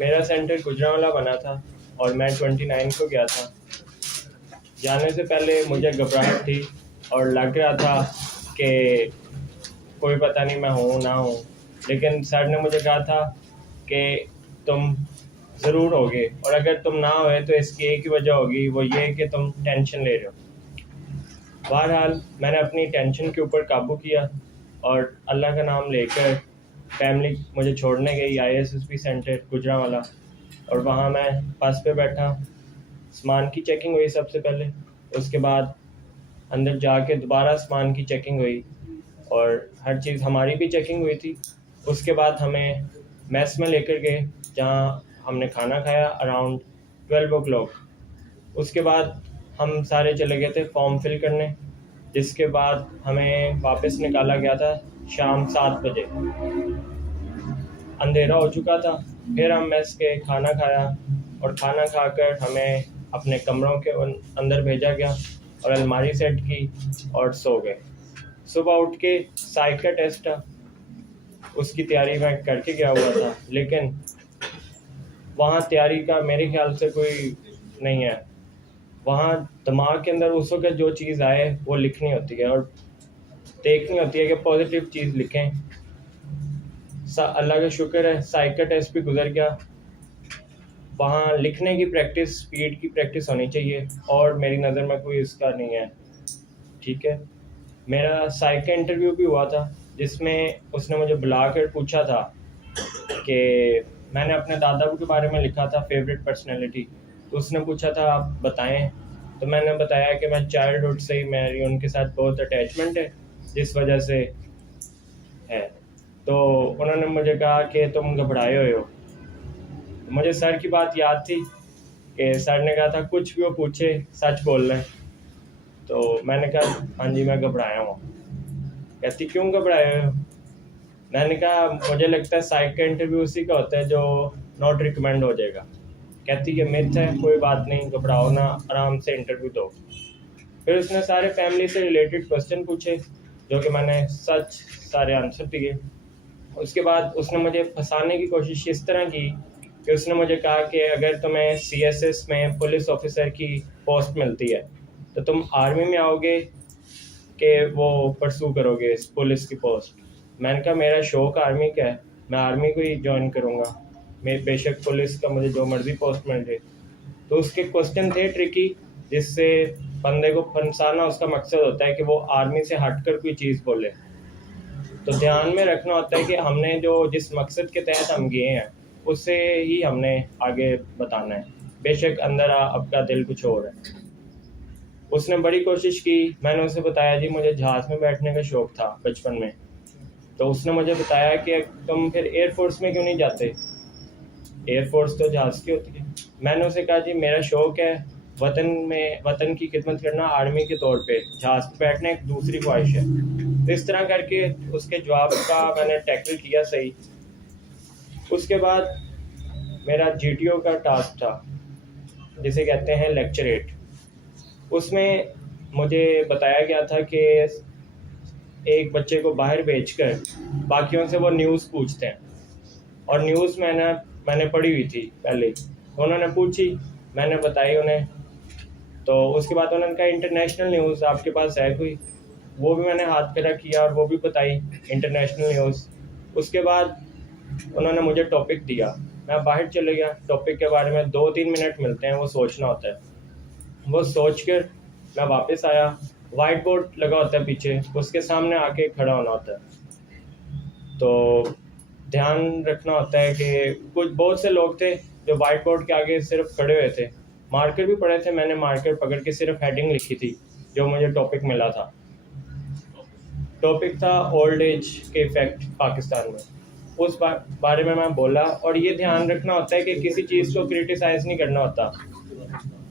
मेरा सेंटर गुजरांवाला बना था और मैं 29 को गया था। जाने से पहले मुझे घबराहट थी और लग रहा था कि कोई पता नहीं मैं हूँ ना हूँ, लेकिन सर ने मुझे कहा था कि तुम ज़रूर होगे, और अगर तुम ना हुए तो इसकी एक ही वजह होगी, वो ये कि तुम टेंशन ले रहे हो। बहरहाल मैंने अपनी टेंशन के ऊपर काबू किया और अल्लाह का नाम लेकर फैमिली मुझे छोड़ने गई ISSB सेंटर गुजरांवाला, और वहाँ मैं बस पे बैठा। सामान की चेकिंग हुई सबसे पहले, उसके बाद अंदर जाके दोबारा सामान की चेकिंग हुई और हर चीज़ हमारी भी चेकिंग हुई थी। उसके बाद हमें मेस में लेकर गए जहाँ हमने खाना खाया अराउंड 12 ओ क्लॉक। उसके बाद हम सारे चले गए थे फॉर्म फिल करने, जिसके बाद हमें वापस निकाला गया था शाम 7 बजे। अंधेरा हो चुका था। फिर हम मेस के खाना खाया और खाना खाकर हमें अपने कमरों के अंदर भेजा गया और अलमारी सेट की और सो गए। सुबह उठ के साइक का टेस्ट था, उसकी तैयारी मैं करके गया हुआ था, लेकिन वहाँ तैयारी का मेरे ख्याल से कोई नहीं है। वहाँ दिमाग के अंदर उस वक्त जो चीज़ आए वो लिखनी होती है और देखनी होती है कि पॉजिटिव चीज़ लिखें। अल्लाह का शुक्र है साइक का टेस्ट भी गुजर गया। वहाँ लिखने की प्रैक्टिस, स्पीड की प्रैक्टिस होनी चाहिए और मेरी नज़र में कोई इसका नहीं है। ठीक है, मेरा साइक का इंटरव्यू भी हुआ था जिसमें उसने मुझे बुलाकर पूछा था कि मैंने अपने दादा के बारे में लिखा था फेवरेट पर्सनैलिटी, तो उसने पूछा था आप बताएं। तो मैंने बताया कि मैं चाइल्डहुड से ही मेरी उनके साथ बहुत अटैचमेंट है जिस वजह से है। तो उन्होंने मुझे कहा कि तुम घबराए हुए हो। तो मुझे सर की बात याद थी कि सर ने कहा था कुछ भी वो पूछे सच बोल रहे। तो मैंने कहा हाँ जी मैं घबराया हूँ। कहती क्यों घबराए हो? मैंने कहा मुझे लगता है साइक का इंटरव्यू उसी का होता है जो नॉट रिकमेंड हो जाएगा। कहती कि मिथ है, कोई बात नहीं, घबराओ ना, आराम से इंटरव्यू दो। फिर उसने सारे फैमिली से रिलेटेड क्वेश्चन पूछे जो कि मैंने सच सारे आंसर दिए। उसके बाद उसने मुझे फंसाने की कोशिश इस तरह की कि उसने मुझे कहा कि अगर तुम्हें CSS में पुलिस ऑफिसर की पोस्ट मिलती है तो तुम आर्मी में आओगे कि वो परसू करोगे इस पुलिस की पोस्ट। मैंने कहा मेरा शौक आर्मी का है, मैं आर्मी को ही ज्वाइन करूँगा, मैं बेशक पुलिस का मुझे जो मर्जी पोस्ट मिल जाए। तो उसके क्वेश्चन थे ट्रिकी, जिससे बंदे को फंसाना उसका मकसद होता है कि वो आर्मी से हटकर कोई चीज़ बोले। तो ध्यान में रखना होता है कि हमने जो जिस मकसद के तहत हम गए हैं उससे ही हमने आगे बताना है, बेशक अंदर आपका दिल कुछ और है। उसने बड़ी कोशिश की, मैंने उसे बताया जी मुझे जहाज़ में बैठने का शौक़ था बचपन में। तो उसने मुझे बताया कि तुम फिर एयरफोर्स में क्यों नहीं जाते, एयरफोर्स तो जहाज़ की होती है। मैंने उसे कहा जी मेरा शौक़ है वतन की खिदमत करना, आर्मी के तौर पे जहाज़ पे बैठना एक दूसरी ख्वाहिश है। तो इस तरह करके उसके जवाब का मैंने टैकल किया सही। उसके बाद मेरा GTO का टास्क था जिसे कहते हैं लेक्चरेट। उसमें मुझे बताया गया था कि एक बच्चे को बाहर भेजकर बाकियों से वो न्यूज़ पूछते हैं, और न्यूज़ मैंने पढ़ी हुई थी पहले। उन्होंने पूछी, मैंने बताई उन्हें। तो उसके बाद उन्होंने कहा इंटरनेशनल न्यूज़ आपके पास है कोई, वो भी मैंने हाथ खड़ा किया और वो भी बताई इंटरनेशनल न्यूज़। उसके बाद उन्होंने मुझे टॉपिक दिया, मैं बाहर चले गया। टॉपिक के बारे में 2-3 मिनट मिलते हैं, वो सोचना होता है। वो सोच कर मैं वापस आया। वाइट बोर्ड लगा होता है पीछे, उसके सामने आके खड़ा होना होता है। तो ध्यान रखना होता है कि बहुत से लोग थे जो वाइट बोर्ड के आगे सिर्फ खड़े हुए थे, मार्कर भी पड़े थे। मैंने मार्कर पकड़ के सिर्फ हेडिंग लिखी थी जो मुझे टॉपिक मिला था। टॉपिक था ओल्ड एज के इफेक्ट पाकिस्तान में। उस बारे में मैं बोला, और ये ध्यान रखना होता है कि किसी चीज़ को क्रिटिसाइज़ नहीं करना होता,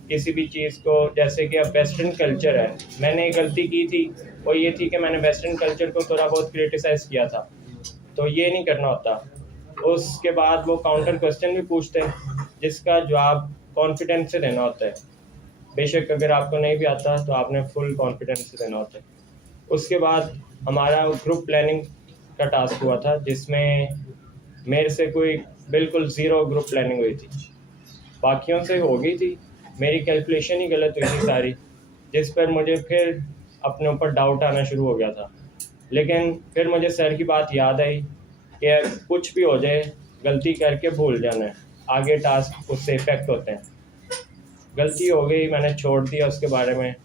किसी भी चीज़ को। जैसे कि अब वेस्टर्न कल्चर है, मैंने एक गलती की थी, वो ये थी कि मैंने वेस्टर्न कल्चर को थोड़ा बहुत क्रिटिसाइज़ किया था, तो ये नहीं करना होता। उसके बाद वो काउंटर क्वेश्चन भी पूछते हैं जिसका जवाब कॉन्फिडेंस से देना होता है। बेशक अगर आपको नहीं भी आता तो आपने फुल कॉन्फिडेंस से देना होता है। उसके बाद हमारा ग्रुप प्लानिंग का टास्क हुआ था जिसमें मेरे से कोई बिल्कुल ज़ीरो ग्रुप प्लानिंग हुई थी, बाकियों से हो गई थी, मेरी कैलकुलेशन ही गलत हुई थी सारी, जिस पर मुझे फिर अपने ऊपर डाउट आना शुरू हो गया था। लेकिन फिर मुझे सर की बात याद आई कि कुछ भी हो जाए गलती करके भूल जाना है, आगे टास्क उससे इफ़ेक्ट होते हैं। गलती हो गई, मैंने छोड़ दिया उसके बारे में।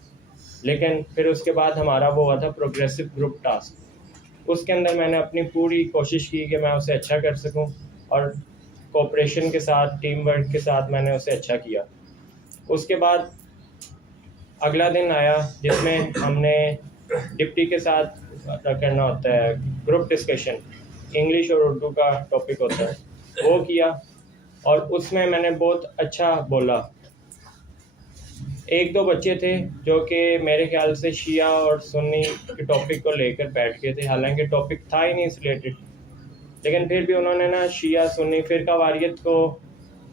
लेकिन फिर उसके बाद हमारा वो हुआ था प्रोग्रेसिव ग्रुप टास्क, उसके अंदर मैंने अपनी पूरी कोशिश की कि मैं उसे अच्छा कर सकूं और कोऑपरेशन के साथ, टीम वर्क के साथ मैंने उसे अच्छा किया। उसके बाद अगला दिन आया जिसमें हमने डिप्टी के साथ करना होता है ग्रुप डिस्कशन, इंग्लिश और उर्दू का टॉपिक होता है, वो किया और उसमें मैंने बहुत अच्छा बोला। एक दो बच्चे थे जो कि मेरे ख्याल से शिया और सुन्नी के टॉपिक को लेकर बैठ गए थे, हालांकि टॉपिक था ही नहीं इस रिलेटेड, लेकिन फिर भी उन्होंने ना शिया सुन्नी फ़िरकावारियत को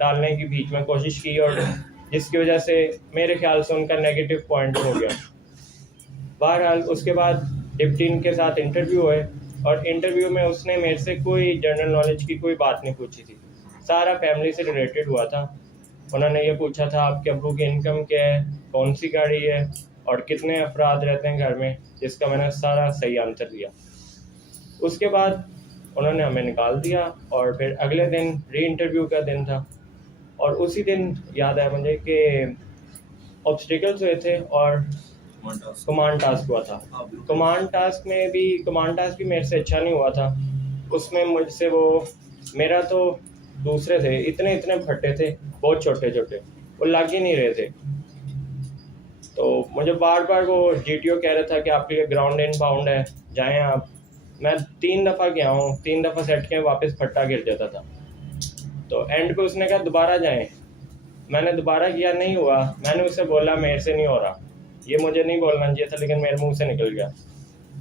डालने की बीच में कोशिश की और जिसकी वजह से मेरे ख्याल से उनका नेगेटिव पॉइंट हो गया। बहरहाल उसके बाद डिप्टी के साथ इंटरव्यू हुए और इंटरव्यू में उसने मेरे से कोई जनरल नॉलेज की कोई बात नहीं पूछी थी, सारा फैमिली से रिलेटेड हुआ था। उन्होंने ये पूछा था आपके अब्बू की इनकम क्या है, कौन सी गाड़ी है और कितने अफराद रहते हैं घर में, जिसका मैंने सारा सही आंसर दिया। उसके बाद उन्होंने हमें निकाल दिया और फिर अगले दिन री इंटरव्यू का दिन था और उसी दिन याद आया मुझे कि ऑब्स्टिकल्स हुए थे और कमांड टास्क हुआ था। कमांड टास्क भी मेरे से अच्छा नहीं हुआ था। उसमें मुझसे मेरा तो दूसरे थे, इतने फटे थे, बहुत छोटे छोटे, वो लग ही नहीं रहे थे। तो मुझे बार बार वो GTO कह रहा था कि आपके लिए ग्राउंड इन बाउंड है, जाएं आप। मैं 3 दफ़ा गया हूँ, 3 दफ़ा सेट किया, वापस फट्टा गिर जाता था। तो एंड पे उसने कहा दोबारा जाएं। मैंने दोबारा किया, नहीं हुआ। मैंने उससे बोला मेरे से नहीं हो रहा, ये मुझे नहीं बोलना चाहिए था लेकिन मेरे मुंह से निकल गया।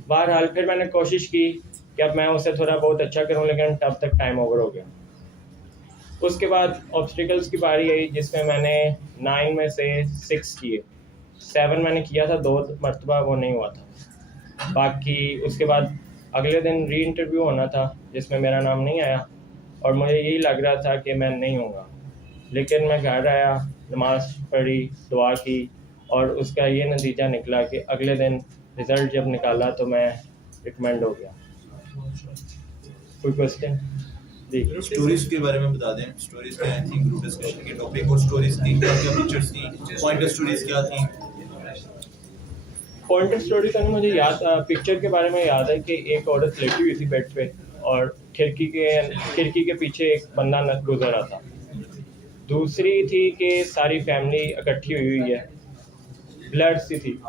बहरहाल फिर मैंने कोशिश की कि अब मैं उसे थोड़ा बहुत अच्छा करूं, लेकिन तब तक टाइम ओवर हो गया। उसके बाद ऑब्स्टिकल्स की बारी आई जिसमें मैंने 9 में से 6 किए। 7 मैंने किया था 2 मरतबा, वो नहीं हुआ था। बाकी उसके बाद अगले दिन री इंटरव्यू होना था जिसमें मेरा नाम नहीं आया और मुझे यही लग रहा था कि मैं नहीं होऊंगा। लेकिन मैं घर आया, नमाज़ पढ़ी, दुआ की और उसका ये नतीजा निकला कि अगले दिन रिज़ल्ट जब निकाला तो मैं रिकमेंड हो गया। कोई क्वेश्चन? जी, स्टोरीज के बारे में बता दें। स्टोरीज क्या थी ग्रुप डिस्कशन के टॉपिक, और स्टोरीज की क्या क्या फीचर्स थी, पॉइंटर स्टोरीज क्या थी? पॉइंटर स्टोरी का नहीं मुझे याद, पिक्चर के बारे में याद है कि एक औरत लेटी हुई थी बेड पे और खिड़की के पीछे एक बंदा गुजर रहा था। दूसरी थी कि सारी फैमिली इकट्ठी हुई है, ब्लड सी थी।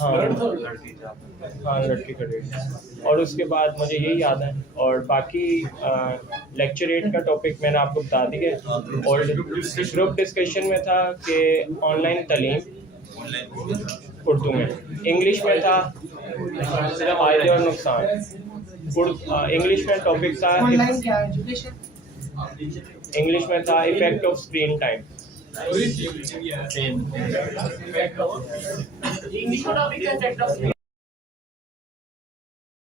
हाँ, लड़की खड़ी हुई। और उसके बाद मुझे यही याद है और बाकी लेक्चर 8 का टॉपिक मैंने आपको बता दिया। और ग्रुप डिस्कशन में था कि ऑनलाइन तालीम उर्दू में, इंग्लिश में था फायदे और नुकसान। इंग्लिश में टॉपिक था, इंग्लिश में था effect of screen time. English का टॉपिक है इफेक्ट ऑफ